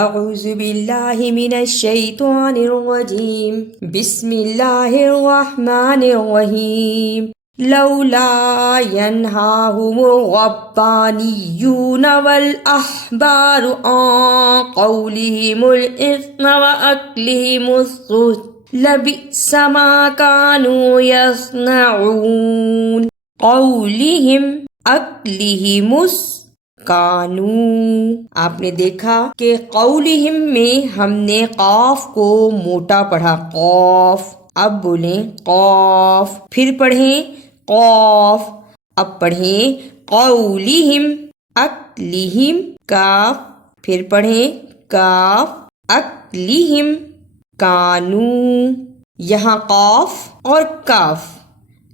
اعوذ باللہ من الشیطان الرجیم بسم اللہ الرحمن الرحیم لولا ينهاهم الربانيون والأحبار عن قولهم الإثم وأكلهم السحت لبئس ما كانوا يصنعون قولهم أكلهم کانو۔ آپ نے دیکھا کہ قولہم میں ہم نے قاف کو موٹا پڑھا، قاف۔ اب بولیں قاف، پھر پڑھیں قاف، اب پڑھیں قولہم، اکلہم، کاف، پھر پڑھیں کاف، اکلہم، کانو۔ یہاں قاف اور کاف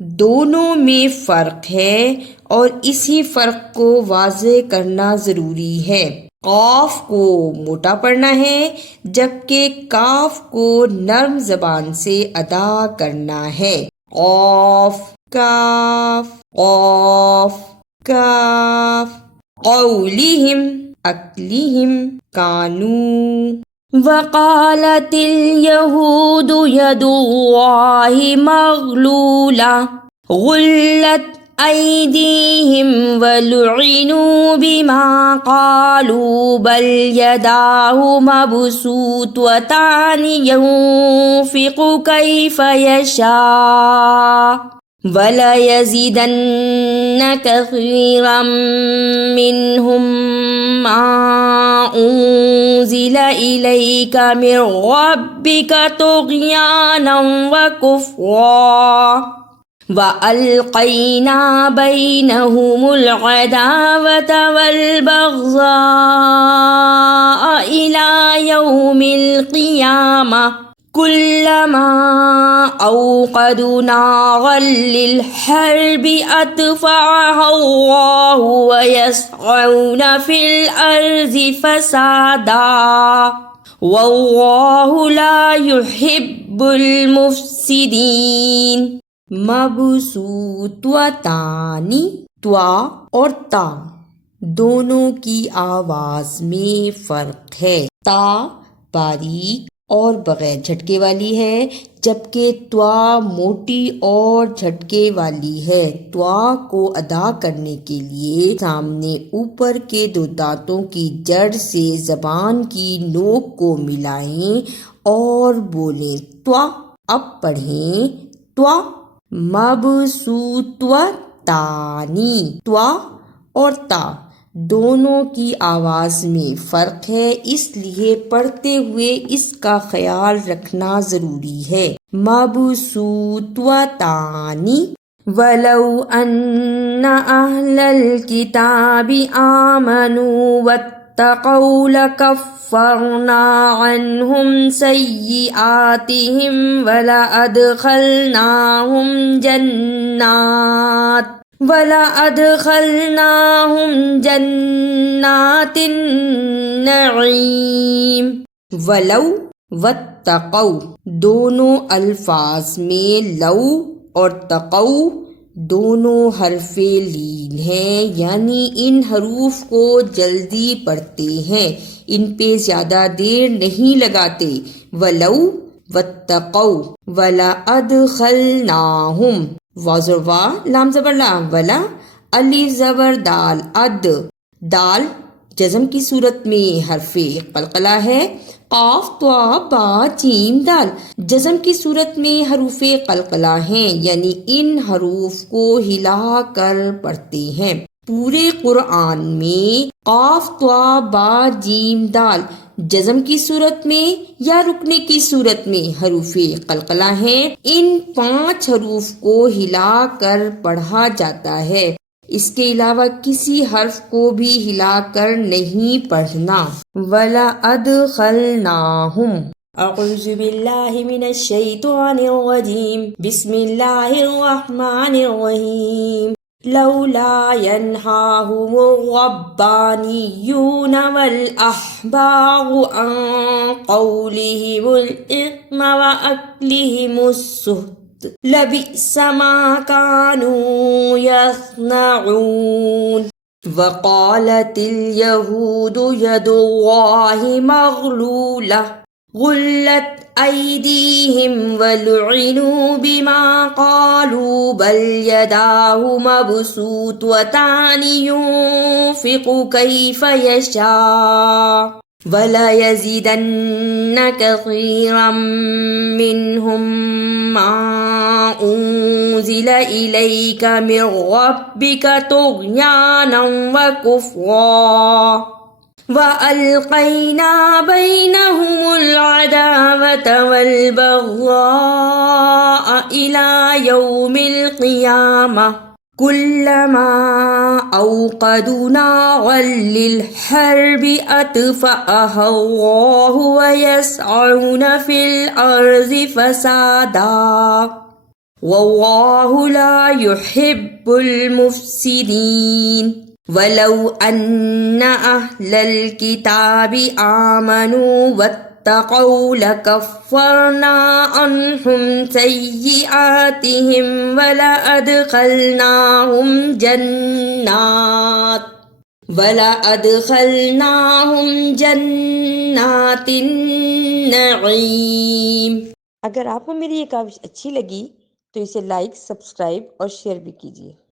دونوں میں فرق ہے اور اسی فرق کو واضح کرنا ضروری ہے۔ قاف کو موٹا پڑھنا ہے جبکہ کاف کو نرم زبان سے ادا کرنا ہے۔ قاف کاف، قاف کاف، قولہم، اکلہم، کانو۔ وقالت اليهود يد الله مغلولة غلت أيديهم ولعنوا بما قالوا بل يداه مبسوطتان ينفق كيف يشاء وَلَيَزِيدَنَّ كَثِيرًا مِّنْهُمْ مَا أُنزِلَ إِلَيْكَ مِنْ رَبِّكَ طُغْيَانًا وَكُفْرًا وَأَلْقَيْنَا بَيْنَهُمُ الْعَدَاوَةَ وَالْبَغْضَاءَ إِلَى يَوْمِ الْقِيَامَةِ كلما أوقدوا نارا للحرب أطفأها الله ويسعون في الأرض فسادا والله لا يحب المفسدين۔ مبسوط و تانی، توا اور تا دونوں کی آواز میں فرق ہے۔ تا باریک اور بغیر جھٹکے والی ہے جبکہ توا موٹی اور جھٹکے والی ہے۔ توا کو ادا کرنے کے لیے سامنے اوپر کے دو دانتوں کی جڑ سے زبان کی نوک کو ملائیں اور بولیں توا۔ اب پڑھیں توا۔ مبسوط و تانی، توا اور تا دونوں کی آواز میں فرق ہے، اس لیے پڑھتے ہوئے اس کا خیال رکھنا ضروری ہے۔ مبسوط و تانی وَلَوْ أَنَّ أَهْلَ الْكِتَابِ آمَنُوا وَاتَّقَوْا لَكَفَّرْنَا عَنْهُمْ سَيِّئَاتِهِمْ وَلَأَدْخَلْنَاهُمْ جَنَّاتِ النَّعِيمِ۔ وَلَوْ وَاتَّقَوْا دونوں الفاظ میں لو اور تقو دونوں حرف لین ہیں، یعنی ان حروف کو جلدی پڑھتے ہیں، ان پہ زیادہ دیر نہیں لگاتے۔ وَلَوْ وَاتَّقَوْا وَلَأَدْخَلْنَاهُمْ، واو زبر وا، لام زبر لا، ولا، الف زبر دال، اد، دال جزم کی صورت میں حرف قلقلہ ہے۔ قاف طا با جیم دال جزم کی صورت میں حروف قلقلہ ہیں، یعنی ان حروف کو ہلا کر پڑھتے ہیں۔ پورے قرآن میں قاف طا با جیم دال جزم کی صورت میں یا رکنے کی صورت میں حروف قلقلہ ہیں، ان 5 حروف کو ہلا کر پڑھا جاتا ہے، اس کے علاوہ کسی حرف کو بھی ہلا کر نہیں پڑھنا۔ وَلَأَدْخَلْنَاهُمْ۔ اعوذ باللہ من الشیطان الرجیم بسم اللہ الرحمن الرحیم لولا ينهاهم الربانيون والأحبار عن قولهم الإثم وأكلهم السحت لبئس ما كانوا يصنعون۔ وقالت اليهود يد الله مغلولة غلت أيديهم ولعنوا بما قالوا بل يداه مبسوطتان ينفق كيف يشاء وَلَيَزِيدَنَّ كَثِيرًا مِّنْهُم مَّا أُنزِلَ إِلَيْكَ مِن رَّبِّكَ طُغْيَانًا وَكُفْرًا وَأَلْقَيْنَا بَيْنَهُمُ الْعَدَاوَةَ وَالْبَغْضَاءَ إِلَىٰ يَوْمِ الْقِيَامَةِ كلما أوقدوا نارا للحرب أطفأها الله ويسعون في الأرض فسادا والله لا يحب المفسدين ولو أن أهل الكتاب آمنوا واتقوا لكفرنا عنهم سيئاتهم ولأدخلناهم جنات النعیم۔ اگر آپ کو میری یہ کاوش اچھی لگی تو اسے لائک، سبسکرائب اور شیئر بھی کیجیے۔